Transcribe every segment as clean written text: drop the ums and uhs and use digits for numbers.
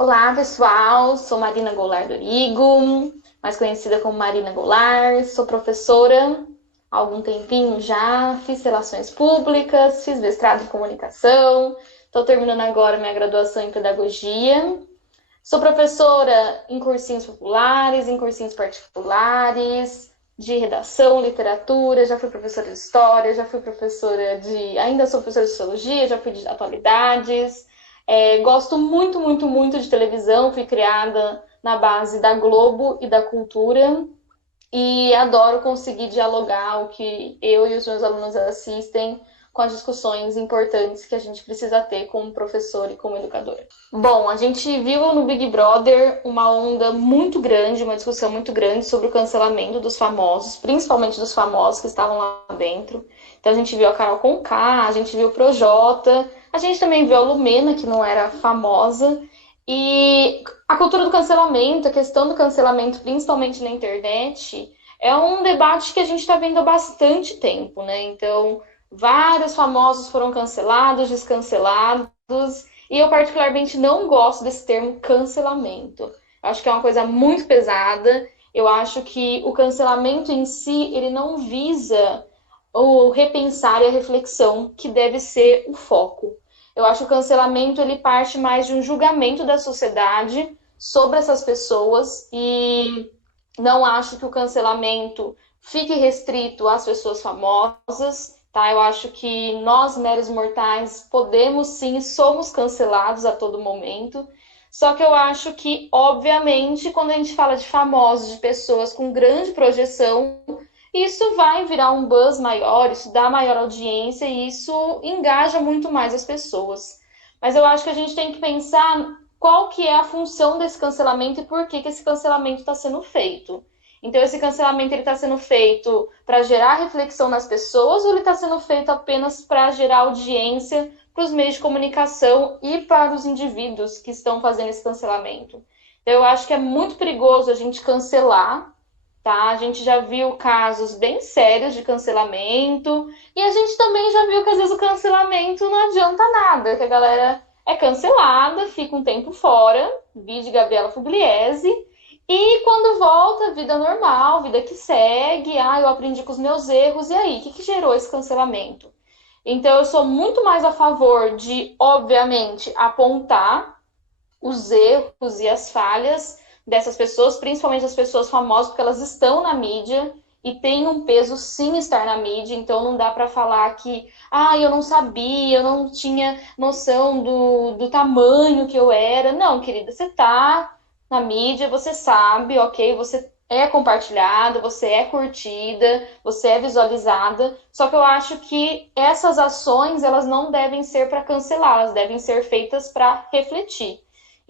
Olá, pessoal. Sou Marina Goulart Dorigo, mais conhecida como Marina Goulart. Sou professora há algum tempinho já. Fiz relações públicas, fiz mestrado em comunicação. Estou terminando agora minha graduação em pedagogia. Sou professora em cursinhos populares, em cursinhos particulares, de redação, literatura. Já fui professora de história, já fui professora de. Ainda sou professora de sociologia, já fui de atualidades. Gosto muito, muito, muito de televisão. Fui criada na base da Globo e da cultura. E adoro conseguir dialogar o que eu e os meus alunos assistem com as discussões importantes que a gente precisa ter como professor e como educadora. Bom, a gente viu no Big Brother uma onda muito grande, uma discussão muito grande sobre o cancelamento dos famosos, principalmente dos famosos que estavam lá dentro. Então a gente viu a Carol Conká, a gente viu o Projota, a gente também viu a Lumena, que não era famosa, e a cultura do cancelamento, a questão do cancelamento, principalmente na internet, é um debate que a gente está vendo há bastante tempo, né? Então, vários famosos foram cancelados, descancelados, e eu particularmente não gosto desse termo cancelamento. Acho que é uma coisa muito pesada. Eu acho que o cancelamento em si, ele não visa o repensar e a reflexão, que deve ser o foco. Eu acho que o cancelamento ele parte mais de um julgamento da sociedade sobre essas pessoas e não acho que o cancelamento fique restrito às pessoas famosas, tá? Eu acho que nós, meros mortais, podemos sim, somos cancelados a todo momento. Só que eu acho que, obviamente, quando a gente fala de famosos, de pessoas com grande projeção, isso vai virar um buzz maior, isso dá maior audiência e isso engaja muito mais as pessoas. Mas eu acho que a gente tem que pensar qual que é a função desse cancelamento e por que esse cancelamento está sendo feito. Então, esse cancelamento está sendo feito para gerar reflexão nas pessoas ou ele está sendo feito apenas para gerar audiência para os meios de comunicação e para os indivíduos que estão fazendo esse cancelamento? Então, eu acho que é muito perigoso a gente cancelar, tá? A gente já viu casos bem sérios de cancelamento e a gente também já viu que às vezes o cancelamento não adianta nada, que a galera é cancelada, fica um tempo fora, vídeo Gabriela Pugliese, e quando volta, vida normal, vida que segue, eu aprendi com os meus erros, e aí, o que gerou esse cancelamento? Então eu sou muito mais a favor de, obviamente, apontar os erros e as falhas dessas pessoas, principalmente as pessoas famosas, porque elas estão na mídia e tem um peso sim estar na mídia, então não dá para falar que, eu não sabia, eu não tinha noção do tamanho que eu era. Não, querida, você tá na mídia, você sabe, ok, você é compartilhada, você é curtida, você é visualizada, só que eu acho que essas ações, elas não devem ser para cancelar, elas devem ser feitas para refletir.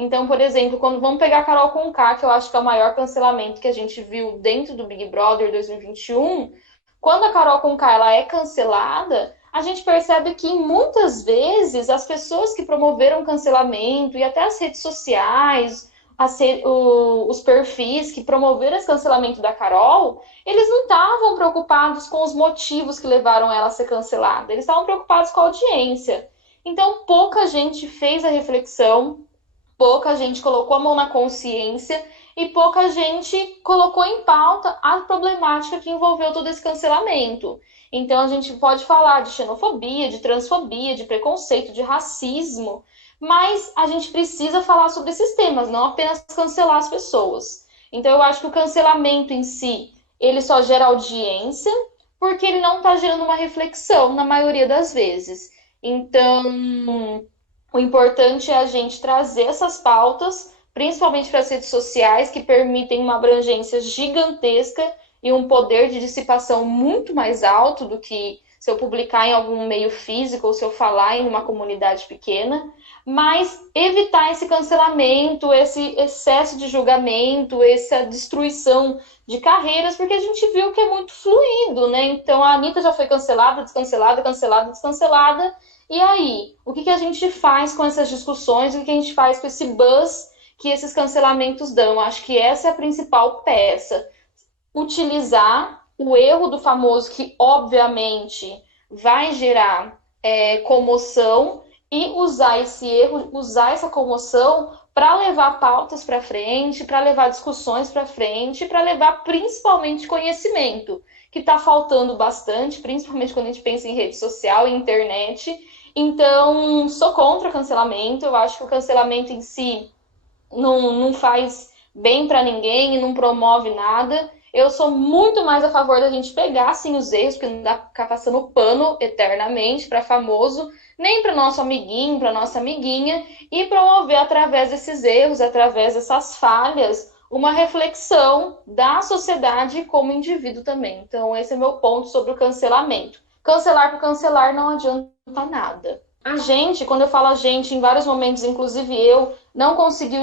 Então, por exemplo, quando vamos pegar a Carol Conká, que eu acho que é o maior cancelamento que a gente viu dentro do Big Brother 2021, quando a Carol Conká ela é cancelada, a gente percebe que muitas vezes as pessoas que promoveram cancelamento e até as redes sociais, os perfis que promoveram esse cancelamento da Carol, eles não estavam preocupados com os motivos que levaram ela a ser cancelada, eles estavam preocupados com a audiência. Então, pouca gente fez a reflexão, pouca gente colocou a mão na consciência e pouca gente colocou em pauta a problemática que envolveu todo esse cancelamento. Então a gente pode falar de xenofobia, de transfobia, de preconceito, de racismo, mas a gente precisa falar sobre esses temas, não apenas cancelar as pessoas. Então eu acho que o cancelamento em si, ele só gera audiência porque ele não está gerando uma reflexão na maioria das vezes. Então, o importante é a gente trazer essas pautas, principalmente para as redes sociais, que permitem uma abrangência gigantesca e um poder de dissipação muito mais alto do que se eu publicar em algum meio físico ou se eu falar em uma comunidade pequena, mas evitar esse cancelamento, esse excesso de julgamento, essa destruição de carreiras, porque a gente viu que é muito fluido, né? Então a Anitta já foi cancelada, descancelada, cancelada, descancelada. E aí, o que a gente faz com essas discussões? O que a gente faz com esse buzz que esses cancelamentos dão? Acho que essa é a principal peça. Utilizar o erro do famoso, que obviamente vai gerar comoção, e usar esse erro, usar essa comoção para levar pautas para frente, para levar discussões para frente, para levar principalmente conhecimento, que está faltando bastante, principalmente quando a gente pensa em rede social e internet. Então, sou contra o cancelamento, eu acho que o cancelamento em si não faz bem para ninguém e não promove nada. Eu sou muito mais a favor da gente pegar, sim, os erros, porque não dá pra ficar passando pano eternamente para famoso, nem para nosso amiguinho, para nossa amiguinha, e promover através desses erros, através dessas falhas, uma reflexão da sociedade como indivíduo também. Então, esse é meu ponto sobre o cancelamento. Cancelar por cancelar não adianta nada. A gente, quando eu falo a gente, em vários momentos, inclusive eu, não conseguiu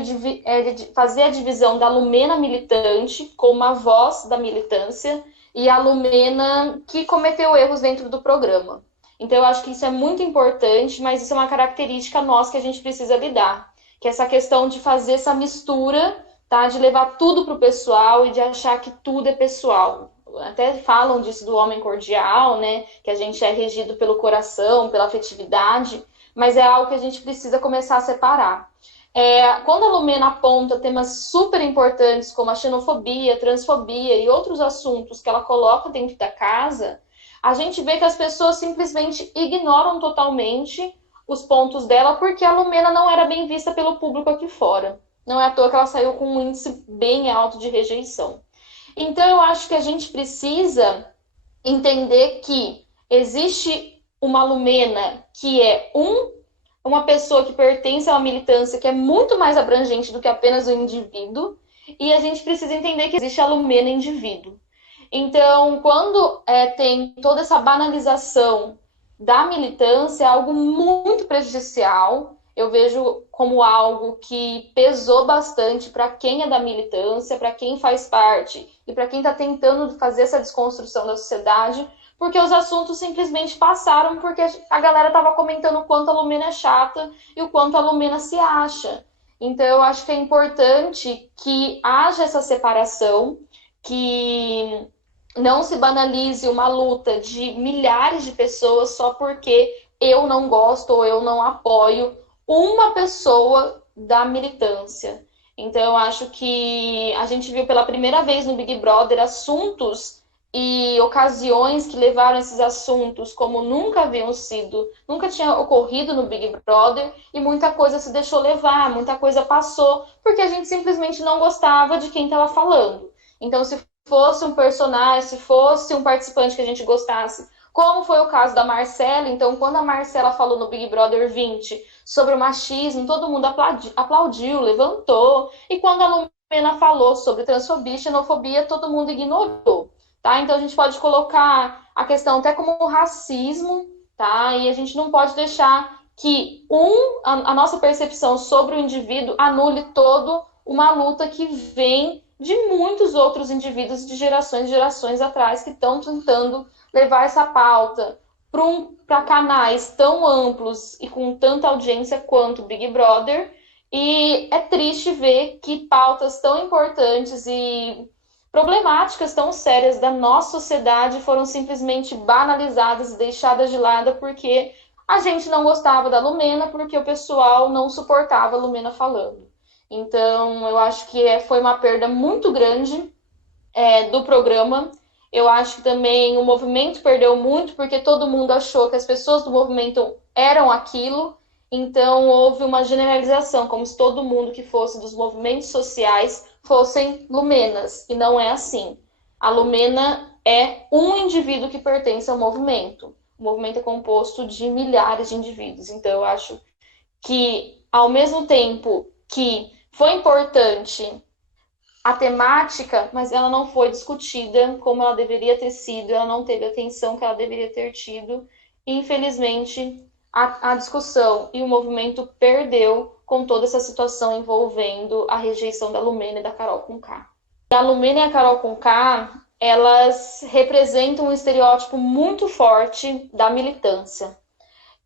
fazer a divisão da Lumena militante como a voz da militância e a Lumena que cometeu erros dentro do programa. Então eu acho que isso é muito importante, mas isso é uma característica nossa que a gente precisa lidar, que é essa questão de fazer essa mistura, tá? De levar tudo pro pessoal e de achar que tudo é pessoal. Até falam disso do homem cordial, né? Que a gente é regido pelo coração, pela afetividade, mas é algo que a gente precisa começar a separar. Quando a Lumena aponta temas super importantes como a xenofobia, transfobia e outros assuntos que ela coloca dentro da casa, a gente vê que as pessoas simplesmente ignoram totalmente os pontos dela porque a Lumena não era bem vista pelo público aqui fora. Não é à toa que ela saiu com um índice bem alto de rejeição. Então, eu acho que a gente precisa entender que existe uma Lumena que é uma pessoa que pertence a uma militância que é muito mais abrangente do que apenas o indivíduo, e a gente precisa entender que existe a Lumena indivíduo. Então, quando tem toda essa banalização da militância, é algo muito prejudicial. Eu vejo como algo que pesou bastante para quem é da militância, para quem faz parte e para quem está tentando fazer essa desconstrução da sociedade, porque os assuntos simplesmente passaram porque a galera estava comentando o quanto a Lumena é chata e o quanto a Lumena se acha. Então, eu acho que é importante que haja essa separação, que não se banalize uma luta de milhares de pessoas só porque eu não gosto ou eu não apoio uma pessoa da militância. Então, eu acho que a gente viu pela primeira vez no Big Brother assuntos e ocasiões que levaram esses assuntos como nunca haviam sido, nunca tinha ocorrido no Big Brother, e muita coisa se deixou levar, muita coisa passou, porque a gente simplesmente não gostava de quem estava falando. Então, se fosse um personagem, se fosse um participante que a gente gostasse, como foi o caso da Marcela, então quando a Marcela falou no Big Brother 20 sobre o machismo, todo mundo aplaudiu, levantou, e quando a Lumena falou sobre transfobia e xenofobia, todo mundo ignorou, tá? Então a gente pode colocar a questão até como racismo, tá? E a gente não pode deixar que a nossa percepção sobre o indivíduo anule todo uma luta que vem de muitos outros indivíduos de gerações e gerações atrás que estão tentando levar essa pauta para canais tão amplos e com tanta audiência quanto o Big Brother. E é triste ver que pautas tão importantes e problemáticas tão sérias da nossa sociedade foram simplesmente banalizadas e deixadas de lado porque a gente não gostava da Lumena, porque o pessoal não suportava a Lumena falando. Então, eu acho que foi uma perda muito grande do programa. Eu acho que também o movimento perdeu muito, porque todo mundo achou que as pessoas do movimento eram aquilo. Então, houve uma generalização, como se todo mundo que fosse dos movimentos sociais fossem lumenas. E não é assim. A lumena é um indivíduo que pertence ao movimento. O movimento é composto de milhares de indivíduos. Então, eu acho que, ao mesmo tempo que foi importante a temática, mas ela não foi discutida como ela deveria ter sido, ela não teve a atenção que ela deveria ter tido. E, infelizmente, a discussão e o movimento perdeu com toda essa situação envolvendo a rejeição da Lumena e da Carol Conká. A Lumena e a Carol Conká, elas representam um estereótipo muito forte da militância.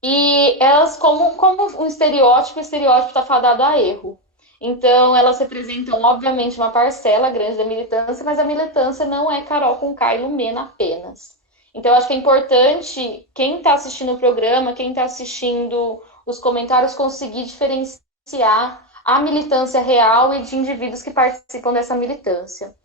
E elas, como um estereótipo, o estereótipo está fadado a erro. Então, elas representam, obviamente, uma parcela grande da militância, mas a militância não é Carol Conká e Lumena apenas. Então, eu acho que é importante quem está assistindo o programa, quem está assistindo os comentários conseguir diferenciar a militância real e de indivíduos que participam dessa militância.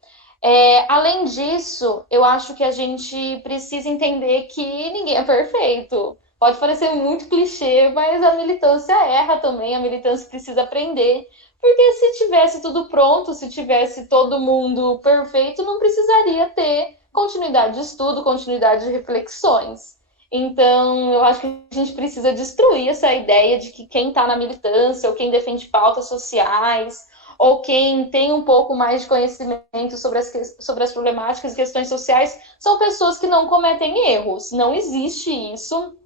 Além disso, eu acho que a gente precisa entender que ninguém é perfeito. Pode parecer muito clichê, mas a militância erra também, a militância precisa aprender. Porque se tivesse tudo pronto, se tivesse todo mundo perfeito, não precisaria ter continuidade de estudo, continuidade de reflexões. Então, eu acho que a gente precisa destruir essa ideia de que quem está na militância, ou quem defende pautas sociais, ou quem tem um pouco mais de conhecimento sobre as problemáticas e questões sociais, são pessoas que não cometem erros. Não existe isso.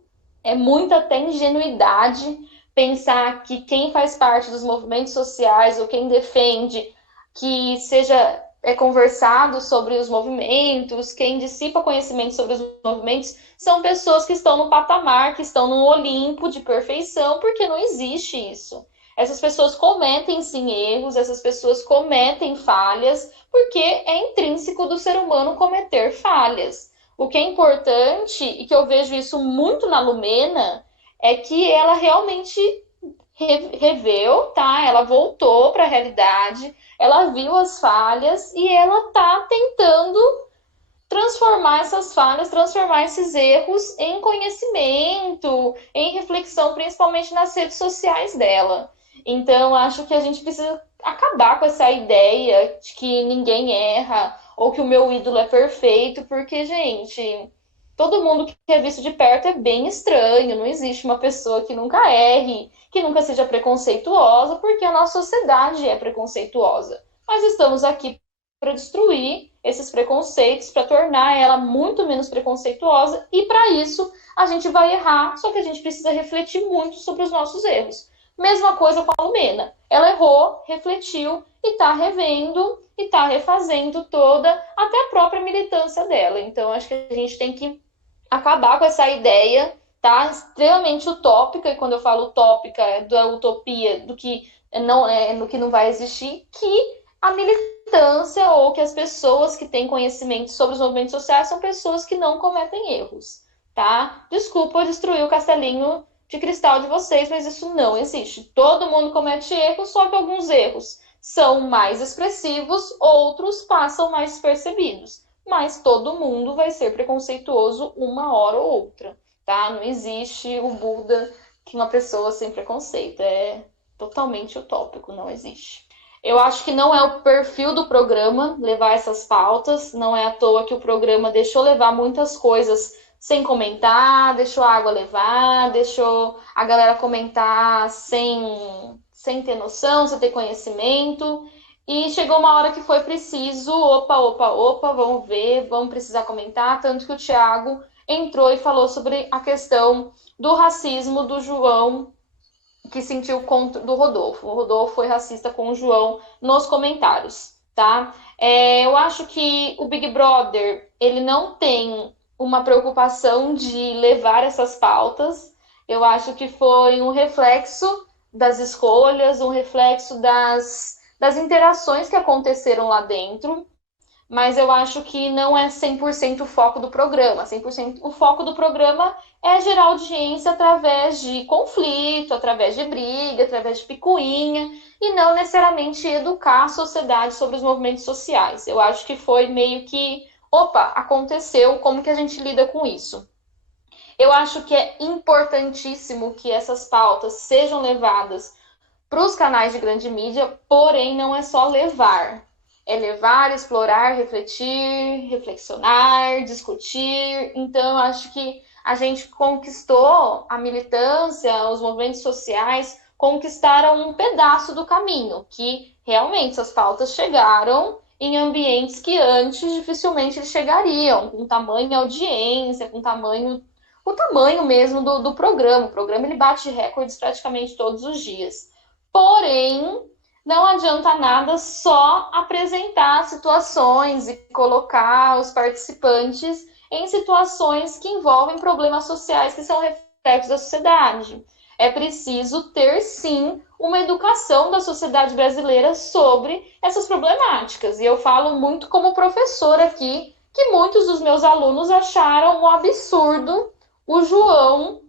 É muita até ingenuidade pensar que quem faz parte dos movimentos sociais ou quem defende que seja conversado sobre os movimentos, quem dissipa conhecimento sobre os movimentos, são pessoas que estão no patamar, que estão no Olimpo de perfeição, porque não existe isso. Essas pessoas cometem sim erros, essas pessoas cometem falhas, porque é intrínseco do ser humano cometer falhas. O que é importante, e que eu vejo isso muito na Lumena, é que ela realmente reveu, tá? Ela voltou para a realidade, ela viu as falhas e ela tá tentando transformar essas falhas, transformar esses erros em conhecimento, em reflexão, principalmente nas redes sociais dela. Então, acho que a gente precisa acabar com essa ideia de que ninguém erra ou que o meu ídolo é perfeito, porque, gente, todo mundo que é visto de perto é bem estranho, não existe uma pessoa que nunca erre, que nunca seja preconceituosa, porque a nossa sociedade é preconceituosa. Mas estamos aqui para destruir esses preconceitos, para tornar ela muito menos preconceituosa, e para isso a gente vai errar, só que a gente precisa refletir muito sobre os nossos erros. Mesma coisa com a Lumena. Ela errou, refletiu e está revendo e está refazendo toda, até a própria militância dela. Então, acho que a gente tem que acabar com essa ideia, tá? Extremamente utópica, e quando eu falo utópica, é da utopia, do que não vai existir, que a militância ou que as pessoas que têm conhecimento sobre os movimentos sociais são pessoas que não cometem erros, tá? Desculpa eu destruir o castelinho de cristal de vocês, mas isso não existe. Todo mundo comete erros, só que alguns erros são mais expressivos, outros passam mais despercebidos. Mas todo mundo vai ser preconceituoso uma hora ou outra, tá? Não existe o Buda que uma pessoa sem preconceito. É totalmente utópico, não existe. Eu acho que não é o perfil do programa levar essas pautas, não é à toa que o programa deixou levar muitas coisas sem comentar, deixou a água levar, deixou a galera comentar sem ter noção, sem ter conhecimento. E chegou uma hora que foi preciso, opa, vamos ver, vamos precisar comentar. Tanto que o Thiago entrou e falou sobre a questão do racismo do João, que sentiu contra do Rodolfo. O Rodolfo foi racista com o João nos comentários, tá? Eu acho que o Big Brother, ele não tem uma preocupação de levar essas pautas. Eu acho que foi um reflexo das escolhas, um reflexo das interações que aconteceram lá dentro, mas eu acho que não é 100% o foco do programa. 100% o foco do programa é gerar audiência através de conflito, através de briga, através de picuinha, e não necessariamente educar a sociedade sobre os movimentos sociais. Eu acho que foi meio que, opa, aconteceu, como que a gente lida com isso? Eu acho que é importantíssimo que essas pautas sejam levadas para os canais de grande mídia, porém não é só levar. É levar, explorar, refletir, reflexionar, discutir. Então, eu acho que a gente conquistou a militância, os movimentos sociais conquistaram um pedaço do caminho, que realmente essas pautas chegaram em ambientes que antes dificilmente eles chegariam, com tamanho audiência, com tamanho, o tamanho mesmo do programa. O programa ele bate recordes praticamente todos os dias. Porém, não adianta nada só apresentar situações e colocar os participantes em situações que envolvem problemas sociais que são reflexos da sociedade. É preciso ter, sim, uma educação da sociedade brasileira sobre essas problemáticas. E eu falo muito como professora aqui, que muitos dos meus alunos acharam um absurdo o João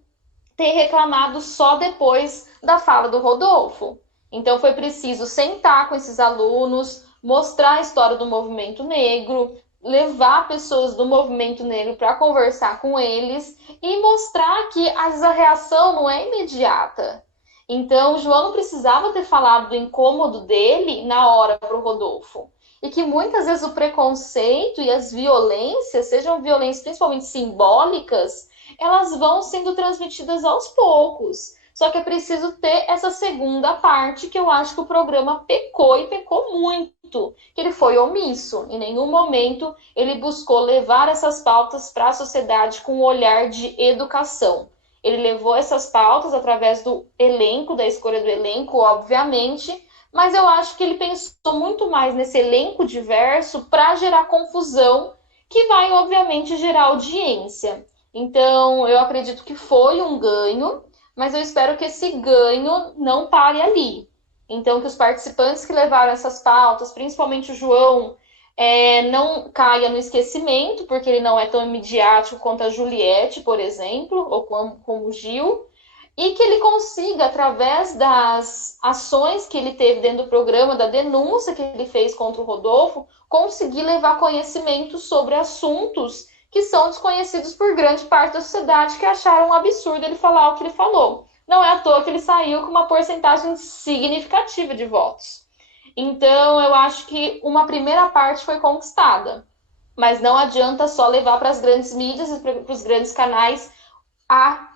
ter reclamado só depois da fala do Rodolfo. Então foi preciso sentar com esses alunos, mostrar a história do movimento negro, levar pessoas do movimento negro para conversar com eles e mostrar que a reação não é imediata. Então, o João não precisava ter falado do incômodo dele na hora para o Rodolfo. E que muitas vezes o preconceito e as violências, sejam violências principalmente simbólicas, elas vão sendo transmitidas aos poucos. Só que é preciso ter essa segunda parte que eu acho que o programa pecou e pecou muito, que ele foi omisso. Em nenhum momento ele buscou levar essas pautas para a sociedade com um olhar de educação. Ele levou essas pautas através do elenco, da escolha do elenco, obviamente, mas eu acho que ele pensou muito mais nesse elenco diverso para gerar confusão, que vai, obviamente, gerar audiência. Então, eu acredito que foi um ganho, mas eu espero que esse ganho não pare ali. Então, que os participantes que levaram essas pautas, principalmente o João, não caia no esquecimento, porque ele não é tão midiático quanto a Juliette, por exemplo, ou como o Gil, e que ele consiga, através das ações que ele teve dentro do programa, da denúncia que ele fez contra o Rodolfo, conseguir levar conhecimento sobre assuntos que são desconhecidos por grande parte da sociedade, que acharam um absurdo ele falar o que ele falou. Não é à toa que ele saiu com uma porcentagem significativa de votos. Então, eu acho que uma primeira parte foi conquistada, mas não adianta só levar para as grandes mídias e para os grandes canais a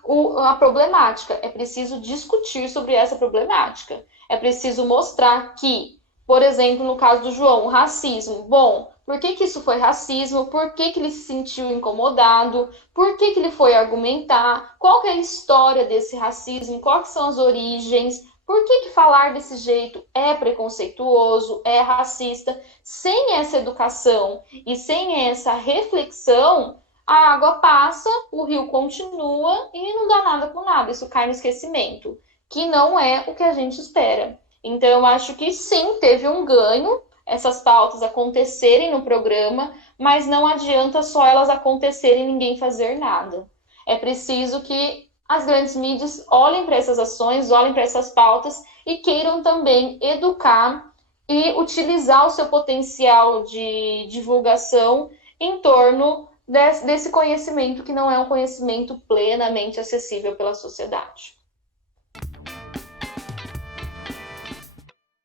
problemática. É preciso discutir sobre essa problemática. É preciso mostrar que, por exemplo, no caso do João, o racismo. Bom, por que isso foi racismo? Por que ele se sentiu incomodado? Por que ele foi argumentar? Qual que é a história desse racismo? Quais são as origens? Por que falar desse jeito é preconceituoso, é racista? Sem essa educação e sem essa reflexão, a água passa, o rio continua e não dá nada com nada. Isso cai no esquecimento, que não é o que a gente espera. Então, eu acho que sim, teve um ganho essas pautas acontecerem no programa, mas não adianta só elas acontecerem e ninguém fazer nada. É preciso que as grandes mídias olhem para essas ações, olhem para essas pautas e queiram também educar e utilizar o seu potencial de divulgação em torno desse conhecimento que não é um conhecimento plenamente acessível pela sociedade.